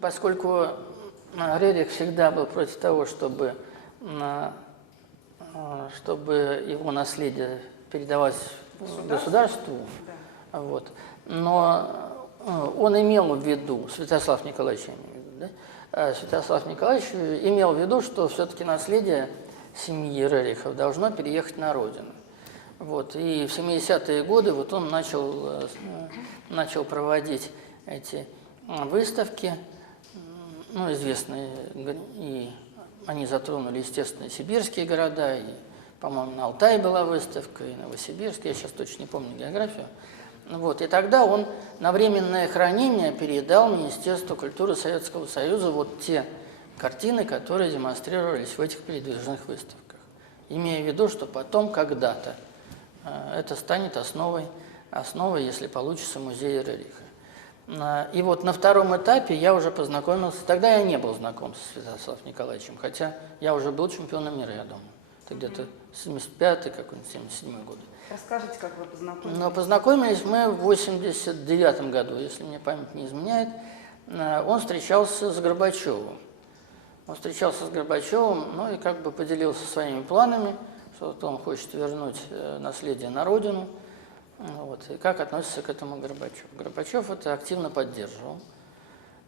Поскольку Рерих всегда был против того, чтобы его наследие передавалось государству, да. Вот. Но он имел в виду, Святослав Николаевич, да? Святослав Николаевич имел в виду, что все-таки наследие семьи Рерихов должно переехать на родину. Вот. И в 70-е годы вот он начал проводить эти выставки, ну, известные, и они затронули, естественно, сибирские города, и, по-моему, на Алтае была выставка, и Новосибирск, я сейчас точно не помню географию. Вот. И тогда он на временное хранение передал Министерству культуры Советского Союза вот те картины, которые демонстрировались в этих передвижных выставках, имея в виду, что потом когда-то это станет основой, если получится, музея Рериха. И вот на втором этапе я уже познакомился, тогда я не был знаком со Святославом Николаевичем, хотя я уже был чемпионом мира, я думаю. Это где-то 75-й, какой-нибудь 77-й год. Расскажите, как вы познакомились? Но познакомились мы в 89-м году, если мне память не изменяет. Он встречался с Горбачевым. Ну и как бы поделился своими планами, что вот он хочет вернуть наследие на родину. Вот, и как относится к этому Горбачев. Горбачев это активно поддерживал.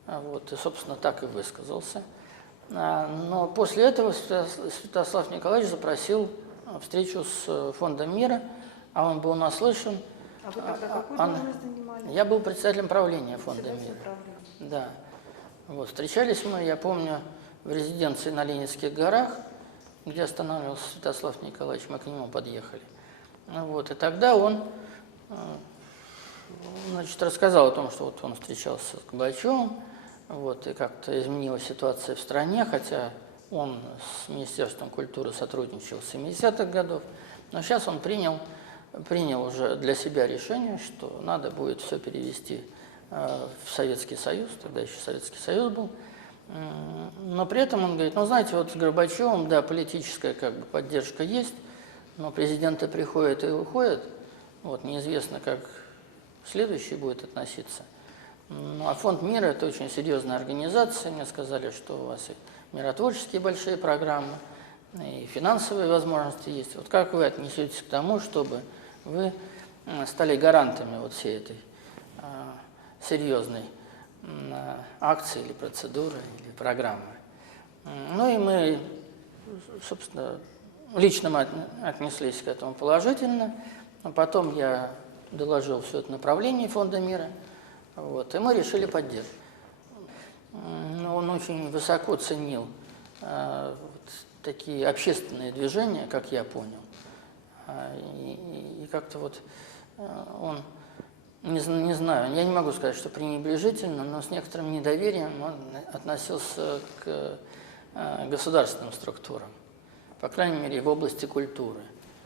Вот, и, собственно, так и высказался. Но после этого Святослав Николаевич запросил встречу с Фондом мира, а он был наслышан. А вы тогда какую должность занимали? Я был председателем правления Фонда мира. Да. Вот, встречались мы, я помню, в резиденции на Ленинских горах, где останавливался Святослав Николаевич, мы к нему подъехали. Вот, и тогда он, значит, рассказал о том, что вот он встречался с Горбачевым, вот, и как-то изменилась ситуация в стране, хотя он с Министерством культуры сотрудничал с 70-х годов, но сейчас он принял уже для себя решение, что надо будет все перевести в Советский Союз, тогда еще Советский Союз был. Но при этом он говорит, ну, знаете, вот с Горбачевым, да, политическая как бы поддержка есть, но президенты приходят и уходят, вот, неизвестно, как следующий будет относиться. Ну, а Фонд мира – это очень серьезная организация, мне сказали, что у вас и миротворческие большие программы, и финансовые возможности есть. Вот как вы отнесетесь к тому, чтобы вы стали гарантами вот всей этой серьезной акции или процедуры, или программы. Ну и мы, собственно, лично мы отнеслись к этому положительно. А потом я доложил все это направление Фонда мира, вот, и мы решили поддержать. Он очень высоко ценил вот такие общественные движения, как я понял. И как-то вот он... Не знаю, я не могу сказать, что пренебрежительно, но с некоторым недоверием он относился к государственным структурам, по крайней мере, в области культуры.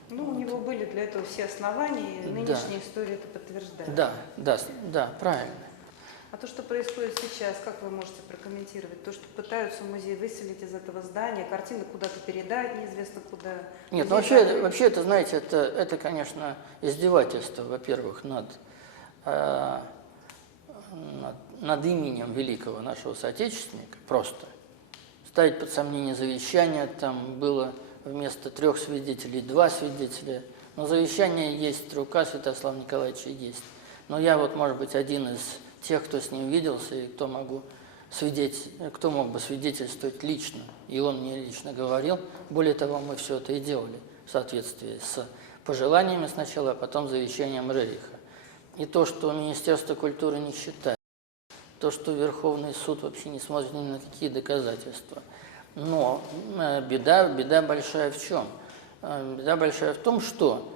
Ну, вот. У него были для этого все основания, и нынешняя история это подтверждает. Да, правильно. А то, что происходит сейчас, как вы можете прокомментировать? То, что пытаются музей выселить из этого здания, картины куда-то передать, неизвестно куда. Нет, ну вообще это, знаете, это, конечно, издевательство, во-первых, над именем великого нашего соотечественника, просто. Ставить под сомнение завещание, там было вместо 3 свидетелей 2 свидетеля, но завещание есть, рука Святослава Николаевича есть. Но я вот, может быть, один из тех, кто с ним виделся, и кто мог бы свидетельствовать лично, и он мне лично говорил. Более того, мы все это и делали в соответствии с пожеланиями сначала, а потом завещанием Рериха. И то, что Министерство культуры не считает, то, что Верховный суд вообще не смотрит ни на какие доказательства. Но беда большая в чем? Беда большая в том, что,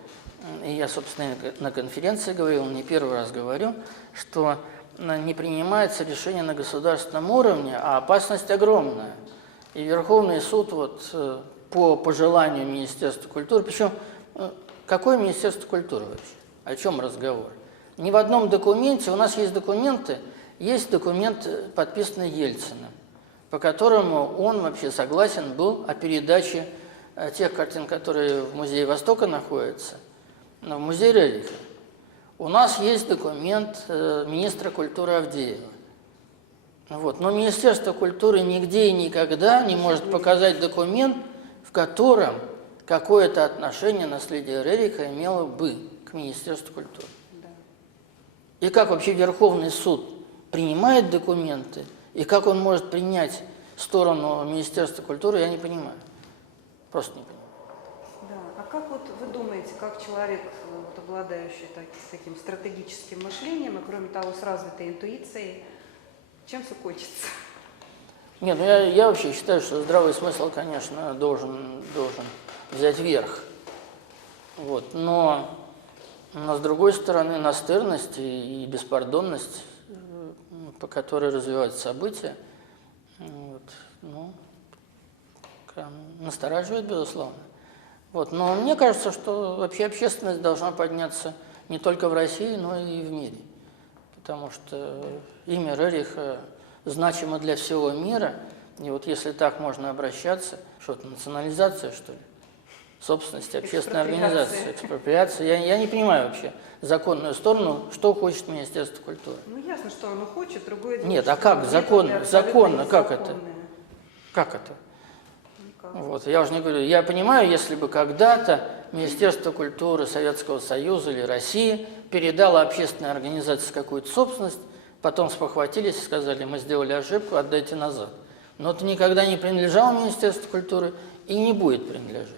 и я, собственно, на конференции говорил, не первый раз говорю, что не принимается решение на государственном уровне, а опасность огромная. И Верховный суд вот по пожеланию Министерства культуры, причем какое Министерство культуры вообще? О чем разговор? Ни в одном документе, у нас есть документ, подписанный Ельциным, по которому он вообще согласен был о передаче тех картин, которые в Музее Востока находятся, в музей Рериха. У нас есть документ министра культуры Авдеева, Вот. Но Министерство культуры нигде и никогда не может показать документ, в котором какое-то отношение наследие Рериха имело бы к Министерству культуры. Да. И как вообще Верховный суд принимает документы, и как он может принять сторону Министерства культуры, я не понимаю. Просто не понимаю. Да. А как вот вы думаете, как человек, вот, обладающий таким стратегическим мышлением и, кроме того, с развитой интуицией, чем все кончится? Нет, ну я вообще считаю, что здравый смысл, конечно, должен взять верх. Вот. Но с другой стороны, настырность и беспардонность, по которой развиваются события, вот, ну, настораживает, безусловно. Вот. Но мне кажется, что вообще общественность должна подняться не только в России, но и в мире. Потому что имя Рериха значимо для всего мира. И вот если так можно обращаться, что-то национализация, что ли? Собственность, общественная организация, экспроприация. Я не понимаю вообще законную сторону, что хочет Министерство культуры. Ну, ясно, что оно хочет, другое дело. Нет, а как законно, как это? Как это? Никак. Вот, я уже не говорю, я понимаю, если бы когда-то Министерство культуры Советского Союза или России передало общественной организации какую-то собственность, потом спохватились и сказали, мы сделали ошибку, отдайте назад. Но это никогда не принадлежало Министерству культуры и не будет принадлежать.